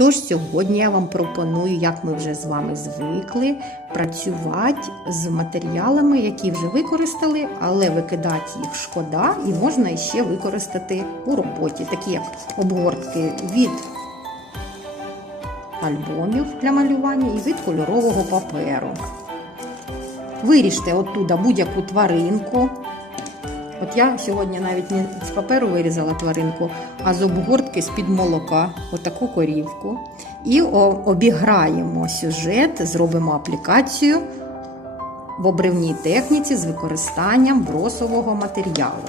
Тож сьогодні я вам пропоную, як ми вже з вами звикли, працювати з матеріалами, які вже використали, але викидати їх шкода і можна ще використати у роботі, такі як обгортки від альбомів для малювання і від кольорового паперу. Виріжте оттуда будь-яку тваринку. От я сьогодні навіть не з паперу вирізала тваринку, а з обгортки з-під молока, отаку корівку. І обіграємо сюжет, зробимо аплікацію в обривній техніці з використанням бросового матеріалу.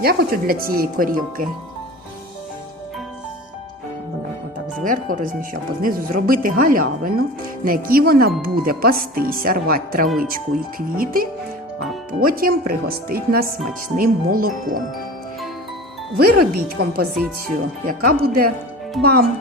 Я хочу для цієї корівки отак зверху розміщу, або знизу зробити галявину, на якій вона буде пастися, рвати травичку і квіти, потім пригостить нас смачним молоком. Ви робіть композицію, яка буде вам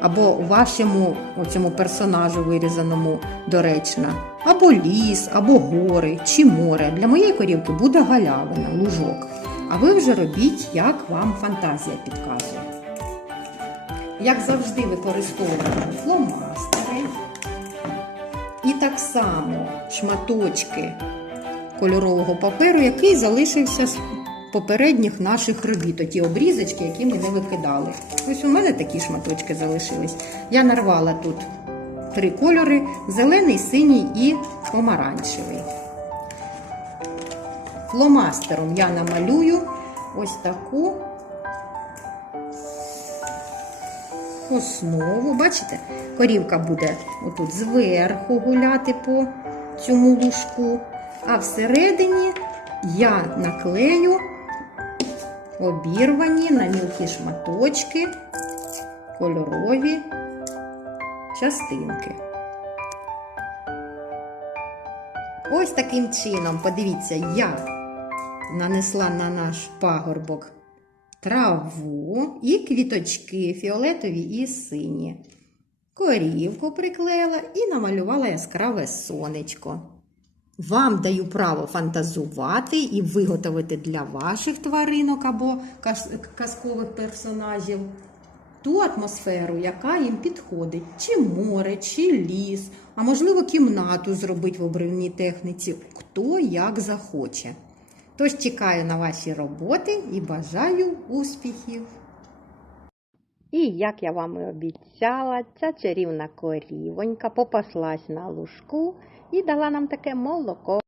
або вашому цьому персонажу вирізаному доречна, або ліс, або гори чи море. Для моєї корівки буде галявина, лужок. А ви вже робіть, як вам фантазія підказує. Як завжди, використовуємо фломастери і так само шматочки кольорового паперу, який залишився з попередніх наших робіт, ті обрізочки, які ми не викидали. Ось у мене такі шматочки залишились. Я нарвала тут три кольори: зелений, синій і помаранчевий. Фломастером я намалюю ось таку основу. Бачите, корівка буде отут зверху гуляти по цьому лужку, а всередині я наклею обірвані на мілкі шматочки кольорові частинки. Ось таким чином, подивіться, я нанесла на наш пагорбок траву і квіточки фіолетові і сині. Корівку приклеїла і намалювала яскраве сонечко. Вам даю право фантазувати і виготовити для ваших тваринок або казкових персонажів ту атмосферу, яка їм підходить, чи море, чи ліс, а можливо, кімнату зробити в обривній техніці, хто як захоче. Тож чекаю на ваші роботи і бажаю успіхів! І як я вам і обіцяла, ця чарівна корівонька попаслась на лужку і дала нам таке молоко.